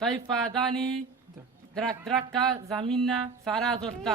Tay fadani drak zaminna sara zorta.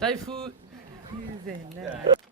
Tay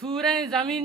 furen zamin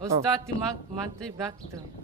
ustad manti bakto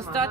ustad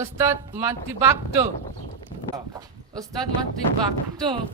ustad manti bakto ustad manti bakto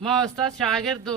ma ustad shagirdo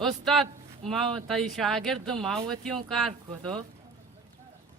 ustad ma tay shagirdo mawatiyon kar ko to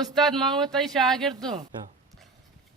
ustad ma tay shagirdo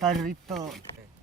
tarrito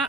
ah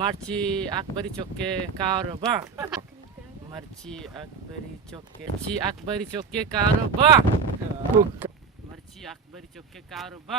marci akbari chokke karoba marci akbari chokke karoba marci akbari chokke karoba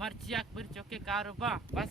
marci akbari chokke karoba bas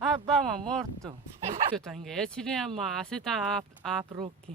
abba ma morto mucchio tange e ci ne ma aseta aprocchi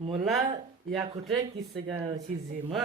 mola ya kote kisga shizima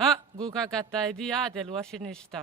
ha guka kata di adel washinista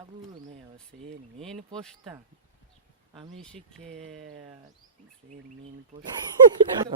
abu me osen min posta amishi ke sen min posta